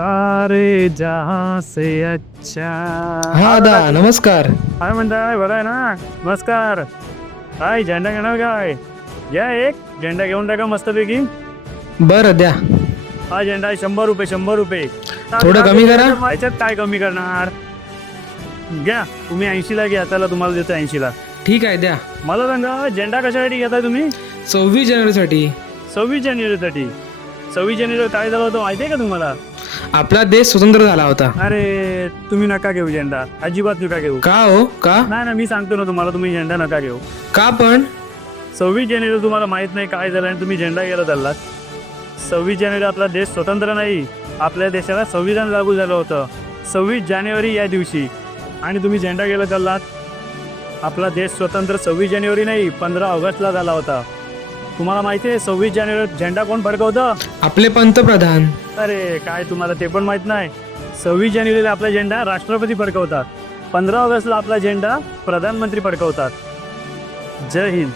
सारे जहां से अच्छा. हा दा नमस्कार. काय म्हणताय, बरं आहे ना? नमस्कार. काय झेंडा घेणार काय? घ्या एक झेंडा घेऊन टाका मस्तपैकी. बरं द्या. हा झेंडा आहे 100 रुपये 100 रुपये. थोडं कमी करा. याच्यात काय कमी करणार? घ्या तुम्ही 80ला घ्या, त्याला तुम्हाला देतो 80ला. ठीक आहे द्या. मला सांगा झेंडा कशासाठी घेताय तुम्ही? 26 जानेवारीसाठी. 26 जानेवारीसाठी. 26 जानेवारी काय झालं होतं माहिती आहे का तुम्हाला? आपला देश स्वतंत्र झाला होता. अरे तुम्ही नका घेऊ झेंडा, अजिबात नका घेऊ. का हो का? नाही ना, मी सांगतो ना तुम्हाला, तुम्ही झेंडा नका घेऊ. का पण? 26 जानेवारी तुम्हाला माहित नाही काय झालं आणि तुम्ही झेंडा घ्यायला चाललात. 26 जानेवारी आपला देश स्वतंत्र नाही, आपल्या देशाला संविधान लागू झालं होतं 26 जानेवारी या दिवशी, आणि तुम्ही झेंडा घ्यायला चाललात. आपला देश स्वतंत्र 26 जानेवारी नाही 15 ऑगस्टला झाला होता. तुम्हाला माहिती आहे 26 जानेवारी झेंडा कोण फडकवतं? आपले पंतप्रधान. अरे काय तुम्हाला ते पण माहित नाही? 26 जानेवारीला आपला झेंडा राष्ट्रपती फडकवतात. 15 ऑगस्टला आपला झेंडा प्रधानमंत्री फडकवतात. जय हिंद.